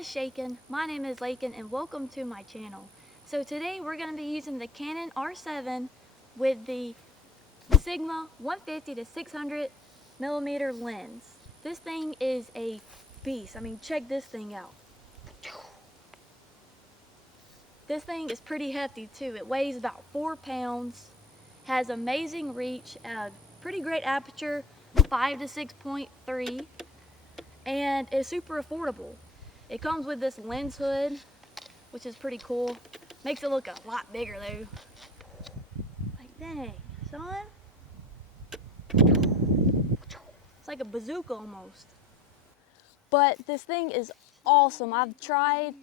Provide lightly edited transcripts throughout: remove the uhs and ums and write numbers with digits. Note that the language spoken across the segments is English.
guys shaking? My name is Lakin and welcome to my channel. So today we're going to be using the Canon R7 with the Sigma 150 to 600 millimeter lens. This thing is a beast. I mean, check this thing out. This thing is pretty hefty too. It weighs about 4 pounds, has amazing reach, pretty great aperture, 5 to 6.3, and it's super affordable. It comes with this lens hood, which is pretty cool. Makes it look a lot bigger though. Like, dang, son. It's like a bazooka almost. But this thing is awesome. I've tried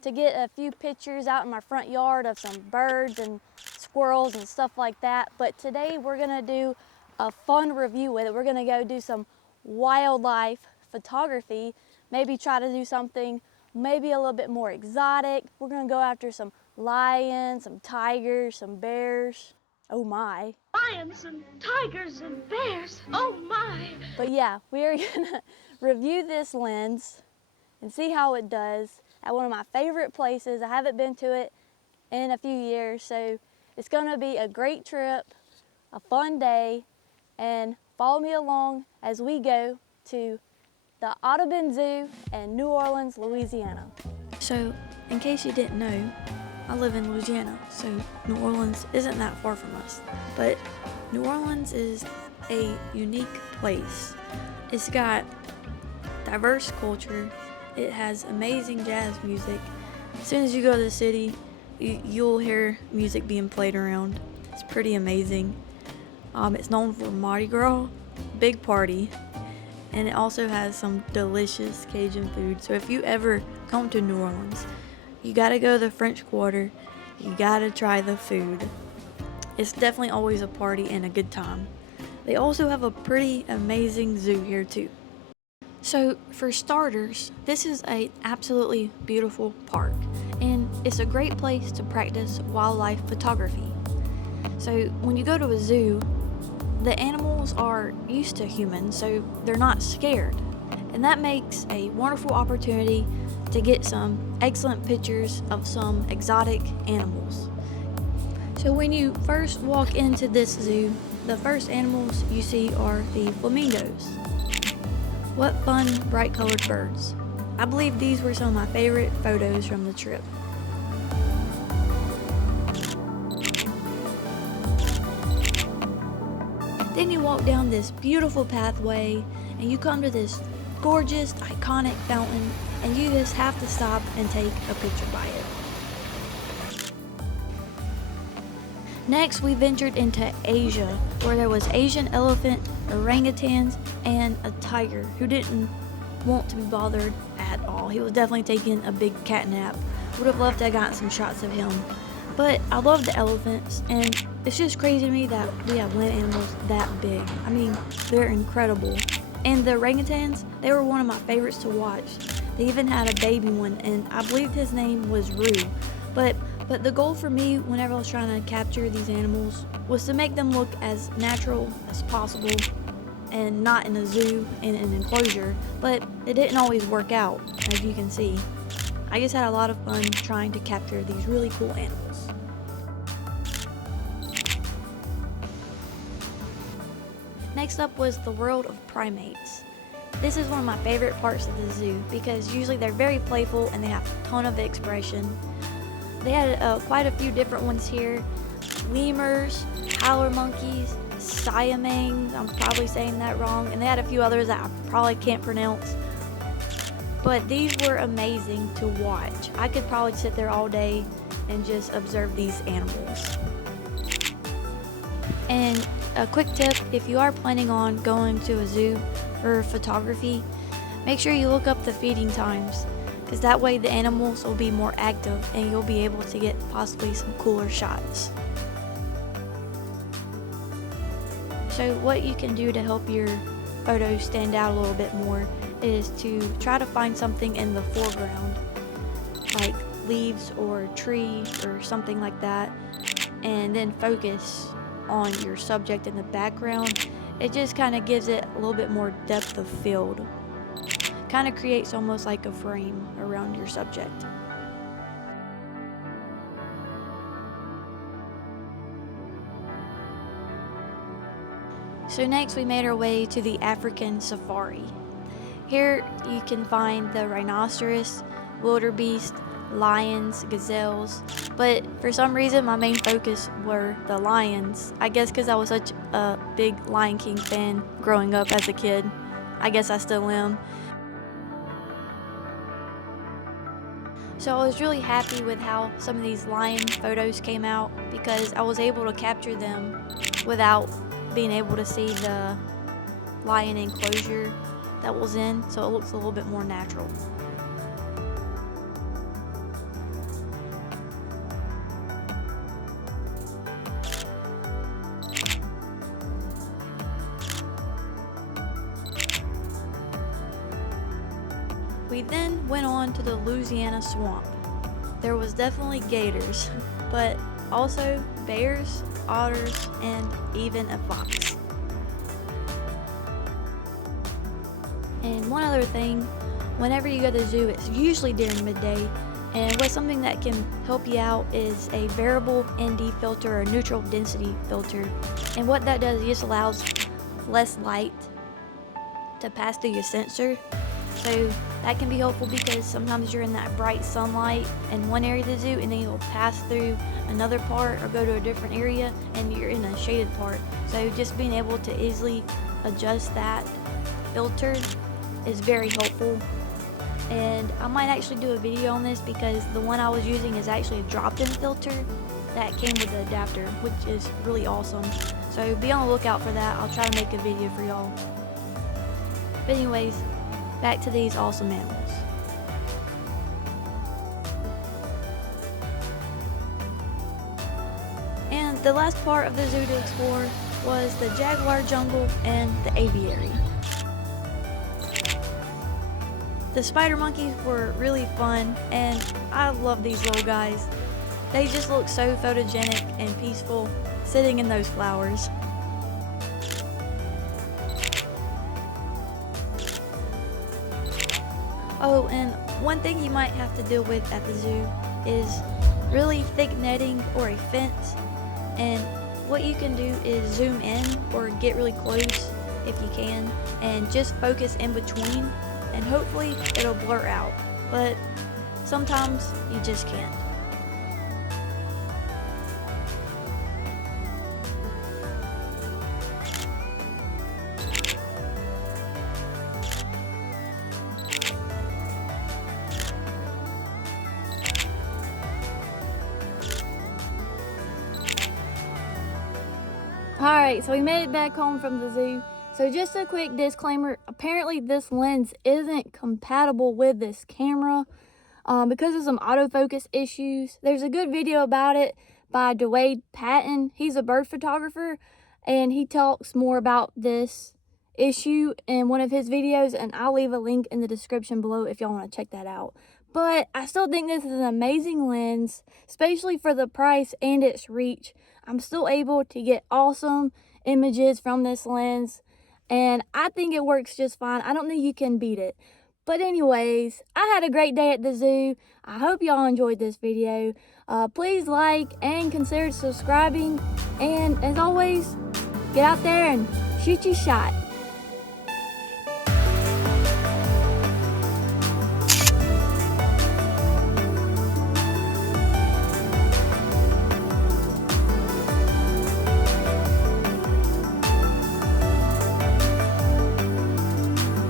to get a few pictures out in my front yard of some birds and squirrels and stuff like that. But today we're gonna do a fun review with it. We're gonna go do some wildlife photography, maybe try to do something maybe a little bit more exotic. We're gonna go after some lions, some tigers, some bears. Oh my. Lions and tigers and bears, oh my. But yeah, we are gonna review this lens and see how it does at one of my favorite places. I haven't been to it in a few years, so it's gonna be a great trip, a fun day, and follow me along as we go to the Audubon Zoo in New Orleans, Louisiana. So, in case you didn't know, I live in Louisiana, so New Orleans isn't that far from us. But New Orleans is a unique place. It's got diverse culture. It has amazing jazz music. As soon as you go to the city, you'll hear music being played around. It's pretty amazing. It's known for Mardi Gras, big party, and it also has some delicious Cajun food. So if you ever come to New Orleans, you gotta go to the French Quarter. You gotta try the food. It's definitely always a party and a good time. They also have a pretty amazing zoo here too. So for starters, this is an absolutely beautiful park, and it's a great place to practice wildlife photography. So when you go to a zoo, the animals are used to humans, so they're not scared. And that makes a wonderful opportunity to get some excellent pictures of some exotic animals. So when you first walk into this zoo, the first animals you see are the flamingos. What fun, bright colored birds. I believe these were some of my favorite photos from the trip. Then you walk down this beautiful pathway and you come to this gorgeous, iconic fountain, and you just have to stop and take a picture by it. Next, we ventured into Asia, where there was Asian elephant, orangutans, and a tiger who didn't want to be bothered at all. He was definitely taking a big cat nap. Would have loved to have gotten some shots of him. But I love the elephants, and it's just crazy to me that we have land animals that big. I mean, they're incredible. And the orangutans, they were one of my favorites to watch. They even had a baby one, and I believe his name was Rue. But the goal for me whenever I was trying to capture these animals was to make them look as natural as possible and not in a zoo, in an enclosure. But it didn't always work out, as you can see. I just had a lot of fun trying to capture these really cool animals. Next up was the world of primates. This is one of my favorite parts of the zoo because usually they're very playful and they have a ton of expression. They had quite a few different ones here. Lemurs, howler monkeys, siamangs, I'm probably saying that wrong, and they had a few others that I probably can't pronounce. But these were amazing to watch. I could probably sit there all day and just observe these animals. And a quick tip, if you are planning on going to a zoo for photography, make sure you look up the feeding times, because that way the animals will be more active and you'll be able to get possibly some cooler shots. So what you can do to help your photos stand out a little bit more is to try to find something in the foreground, like leaves or a tree or something like that, and then focus on your subject in the background. It just kind of gives it a little bit more depth of field. kind of creates almost like a frame around your subject. So next we made our way to the African safari. Here you can find the rhinoceros, wildebeest, lions, gazelles, but for some reason my main focus were the lions. I guess because I was such a big Lion King fan growing up as a kid. I guess I still am. So I was really happy with how some of these lion photos came out because I was able to capture them without being able to see the lion enclosure that was in, so it looks a little bit more natural. We then went on to the Louisiana swamp. There was definitely gators, but also bears, otters, and even a fox. And one other thing, whenever you go to the zoo, it's usually during midday, and what's something that can help you out is a variable ND filter or neutral density filter. And what that does, it just allows less light to pass through your sensor. So that can be helpful because sometimes you're in that bright sunlight in one area of the zoo and then you'll pass through another part or go to a different area and you're in a shaded part. So just being able to easily adjust that filter is very helpful. And I might actually do a video on this because the one I was using is actually a drop-in filter that came with the adapter, which is really awesome. So be on the lookout for that. I'll try to make a video for y'all. But anyways, back to these awesome animals. And the last part of the zoo to explore was the jaguar jungle and the aviary. The spider monkeys were really fun, and I love these little guys. They just look so photogenic and peaceful sitting in those flowers. Oh, and one thing you might have to deal with at the zoo is really thick netting or a fence. And what you can do is zoom in or get really close if you can and just focus in between, and hopefully it'll blur out. But sometimes you just can't. Alright, so we made it back home from the zoo. So just a quick disclaimer, apparently this lens isn't compatible with this camera because of some autofocus issues. There's a good video about it by Duade Paton. He's a bird photographer and he talks more about this issue in one of his videos, and I'll leave a link in the description below if y'all want to check that out. But I still think this is an amazing lens, especially for the price and its reach. I'm still able to get awesome images from this lens, and I think it works just fine. I don't think you can beat it. But anyways, I had a great day at the zoo. I hope y'all enjoyed this video. Please like and consider subscribing. And as always, get out there and shoot your shot.